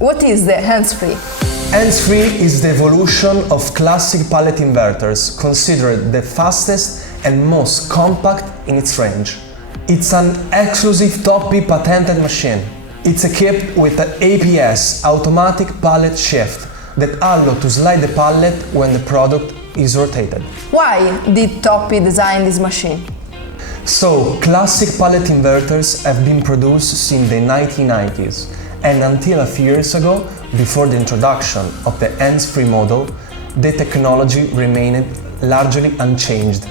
What is the Hands Free? Hands Free is the evolution of classic pallet inverters, considered the fastest and most compact in its range. It's an exclusive Toppy patented machine. It's equipped with an APS, automatic pallet shift, that allows to slide the pallet when the product is rotated. Why did Toppy design this machine? So, classic pallet inverters have been produced since the 1990s, and until a few years ago, before the introduction of the hands-free model, the technology remained largely unchanged.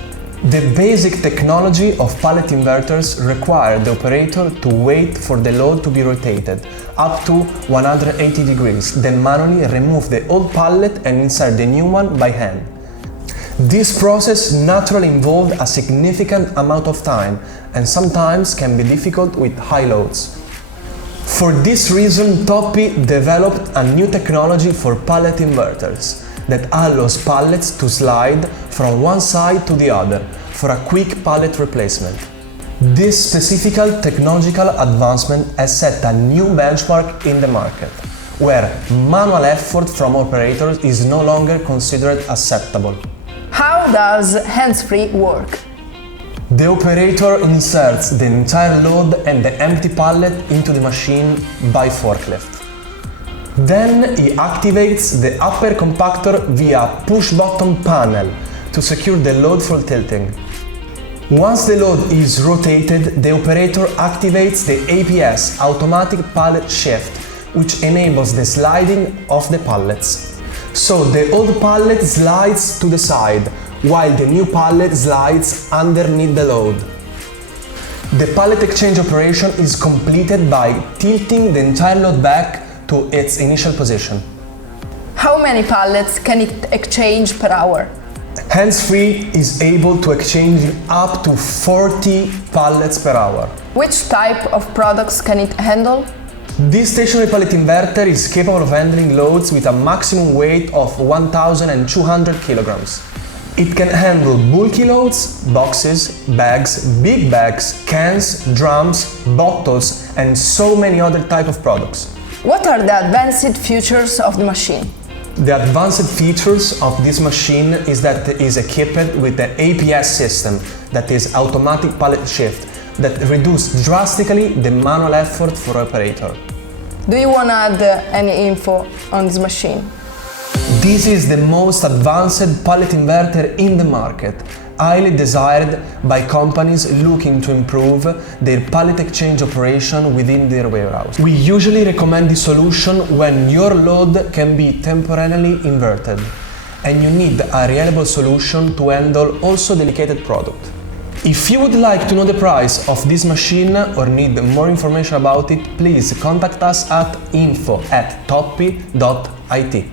The basic technology of pallet inverters required the operator to wait for the load to be rotated up to 180 degrees, then manually remove the old pallet and insert the new one by hand. This process naturally involved a significant amount of time and sometimes can be difficult with high loads. For this reason, Toppy developed a new technology for pallet inverters that allows pallets to slide from one side to the other for a quick pallet replacement. This specific technological advancement has set a new benchmark in the market, where manual effort from operators is no longer considered acceptable. How does Hands Free work? The operator inserts the entire load and the empty pallet into the machine by forklift. Then he activates the upper compactor via push-button panel to secure the load for tilting. Once the load is rotated, the operator activates the APS, automatic pallet shift, which enables the sliding of the pallets. So the old pallet slides to the side, while the new pallet slides underneath the load. The pallet exchange operation is completed by tilting the entire load back to its initial position. How many pallets can it exchange per hour? Hands Free is able to exchange up to 40 pallets per hour. Which type of products can it handle? This stationary pallet inverter is capable of handling loads with a maximum weight of 1,200 kilograms. It can handle bulky loads, boxes, bags, big bags, cans, drums, bottles, and so many other types of products. What are the advanced features of the machine? The advanced features of this machine is that it is equipped with the APS system, that is automatic pallet shift, that reduces drastically the manual effort for operator. Do you want to add any info on this machine? This is the most advanced pallet inverter in the market, highly desired by companies looking to improve their pallet exchange operation within their warehouse. We usually recommend this solution when your load can be temporarily inverted and you need a reliable solution to handle also delicate product. If you would like to know the price of this machine or need more information about it, please contact us at info@toppy.it.